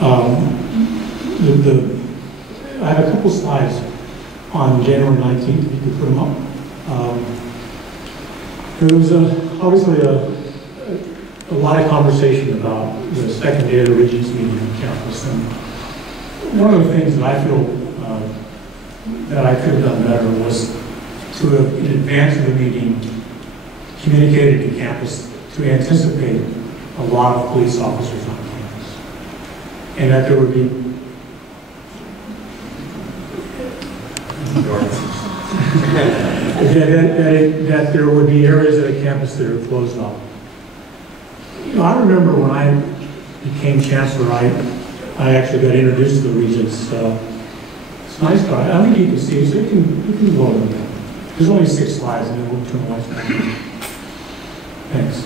I have a couple slides on January 19th, if you could put them up. There was obviously a lot of conversation about the second day of the Regents meeting on campus. And one of the things that I feel that I could have done better was to have, in advance of the meeting, communicated to campus to anticipate a lot of police officers on campus. And that there would be that there would be areas of the campus that are closed off. You know, I remember when I became Chancellor, I actually got introduced to the Regents. It's a nice guy. I think you can see, so you can load them down. There's only 6 slides, and then we'll turn the lights back. Thanks.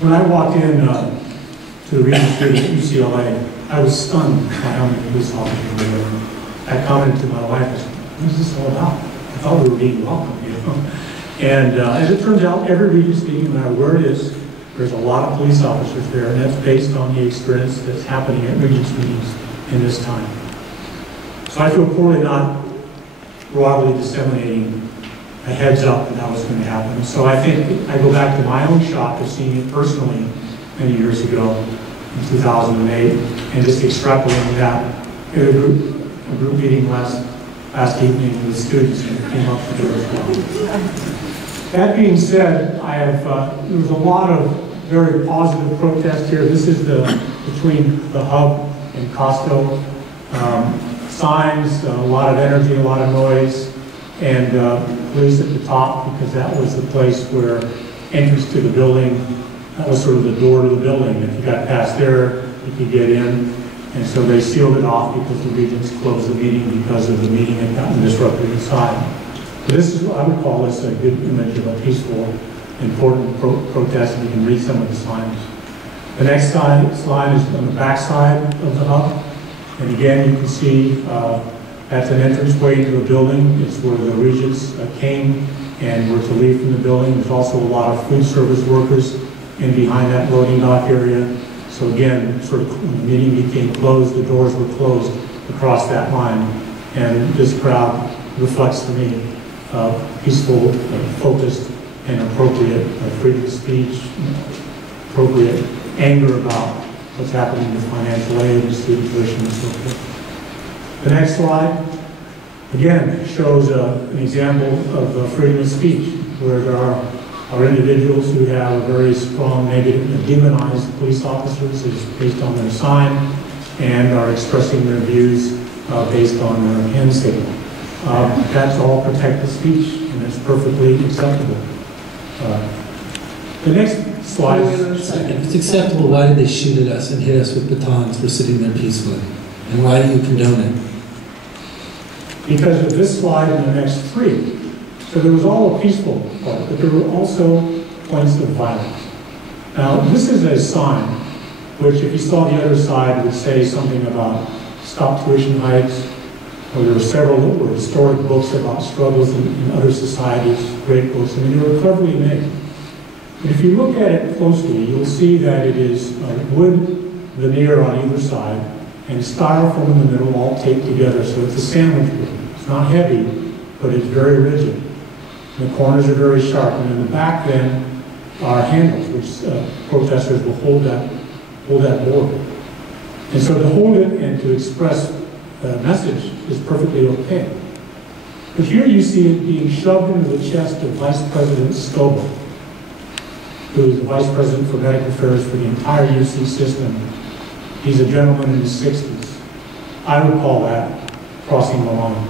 When I walked in to the Regents at UCLA, I was stunned by how many police officers were there. I commented to my wife, I said, what is this all about? I thought we were being welcome, you know. And as it turns out, every Regents meeting, no matter where it is, there's a lot of police officers there, and that's based on the experience that's happening at Regents meetings in this time. So I feel poorly not broadly disseminating a heads up that was going to happen. So I think I go back to my own shock of seeing it personally many years ago in 2008, and just extrapolating that in a group meeting last evening with students and came up for there as well. That being said, there was a lot of very positive protest here. This is between the hub and Costo. Signs, a lot of energy, a lot of noise, and police at the top, because that was the place where entrance to the building, that was sort of the door to the building. If you got past there, you could get in. And so they sealed it off because the Regents closed the meeting because of the meeting had gotten disrupted inside. So this is, I would call this a good image of a peaceful, important protest, and you can read some of the signs. The next slide is on the back side of the hub. And again, you can see that's an entranceway to the building. It's where the Regents came and were to leave from the building. There's also a lot of food service workers in behind that loading dock area. So again, sort of when the meeting became closed, the doors were closed across that line. And this crowd reflects to me peaceful, focused, and appropriate freedom of speech, appropriate anger about what's happening with financial aid and student tuition and so forth. The next slide, again, shows an example of freedom of speech, where there are individuals who have a very strong negative, demonized police officers is based on their sign, and are expressing their views based on their hand signal. That's all protected speech, and it's perfectly acceptable. The next slide. Wait a second. If it's acceptable, why did they shoot at us and hit us with batons for sitting there peacefully? And why do you condone it? Because of this slide and the next 3. So there was all a peaceful part, but there were also points of violence. Now, this is a sign, which if you saw the other side would say something about stop tuition hikes, or there were several that were historic books about struggles in other societies, great books. I mean, they were cleverly made. But if you look at it closely, you'll see that it is wood veneer on either side and styrofoam in the middle, all taped together. So it's a sandwich board. It's not heavy, but it's very rigid. And the corners are very sharp. And in the back then are handles, which protesters will hold that board. And so to hold it and to express a message is perfectly okay. But here you see it being shoved into the chest of Vice President Scoble, who is the Vice President for Medical Affairs for the entire UC system. He's a gentleman in his 60s. I would call that crossing the line.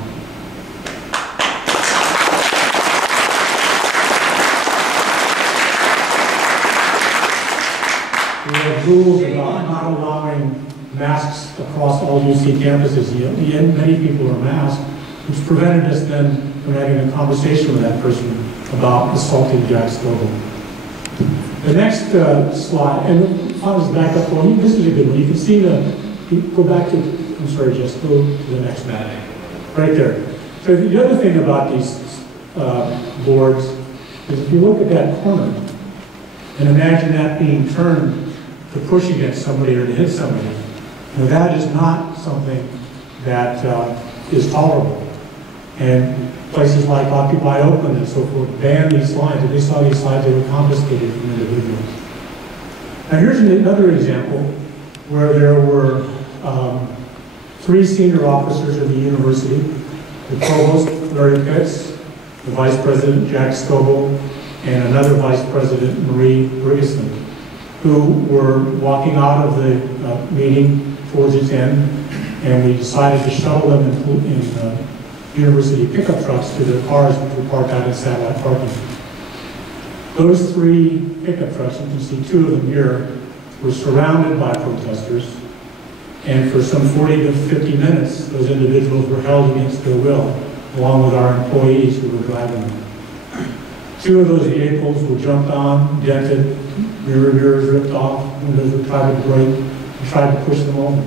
We have rules about not allowing masks across all UC campuses. Yet many people are masked, which prevented us then from having a conversation with that person about assaulting Jack Scoble. The next slide, and I'll just back up one. This is a good one. You can see go back to, I'm sorry, just go to the next map. Right there. So the other thing about these boards is if you look at that corner and imagine that being turned to push against somebody or to hit somebody, Now, that is not something that is tolerable. And places like Occupy Oakland and so forth ban these signs. If they saw these signs, they were confiscated from individuals. Now, here's another example where there were 3 senior officers of the university, the provost, Larry Pitts, the vice president, Jack Scoble, and another vice president, Marie Brigason, who were walking out of the meeting towards its end, and we decided to shuttle them in university pickup trucks to their cars, which were parked out in satellite parking. Those 3 pickup trucks, you can see 2 of them here, were surrounded by protesters, and for some 40 to 50 minutes, those individuals were held against their will, along with our employees who were driving them. 2 of those vehicles were jumped on, dented, rear mirrors ripped off, windows were tried to break, and tried to push them over.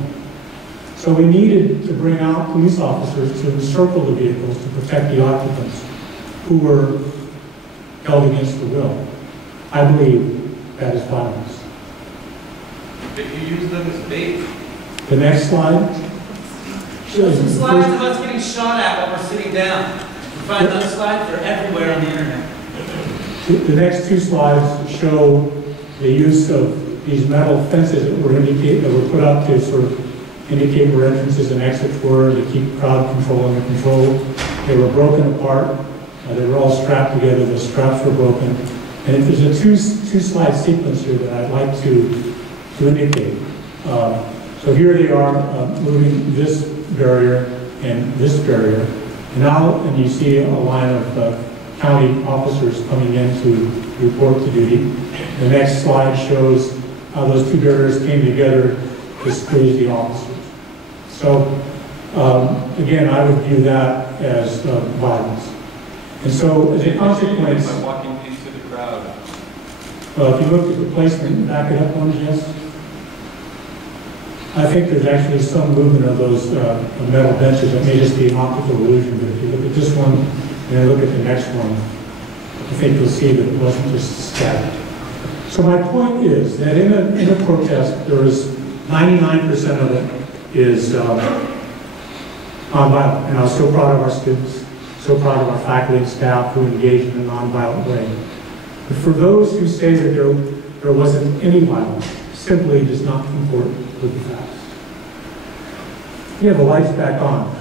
So we needed to bring out police officers to encircle the vehicles to protect the occupants who were held against the will. I believe that is violence. But you use them as bait. The next slide. Show some slides of us getting shot at while we're sitting down. You find those slides? They're everywhere on the internet. The next 2 slides show the use of these metal fences that were put up to sort of indicate where entrances and exits were, to keep crowd control under control. They were broken apart. They were all strapped together. The straps were broken. And there's a two-slide sequence here that I'd like to indicate. So here they are moving this barrier and this barrier. And you see a line of county officers coming in to report to duty. The next slide shows how those 2 barriers came together to squeeze the officers. So, again, I would view that as violence. And so, as a consequence... By walking into the crowd. If you look at the placement, back it up one, Jess. I think there's actually some movement of those metal benches. That may just be an optical illusion, but if you look at this one and then look at the next one, I think you'll see that it wasn't just static. So my point is that in a protest, there is 99% of it is nonviolent. And I was so proud of our students, so proud of our faculty and staff who engaged in a nonviolent way. But for those who say that there wasn't any violence, simply does not comport with the facts. We have the lights back on.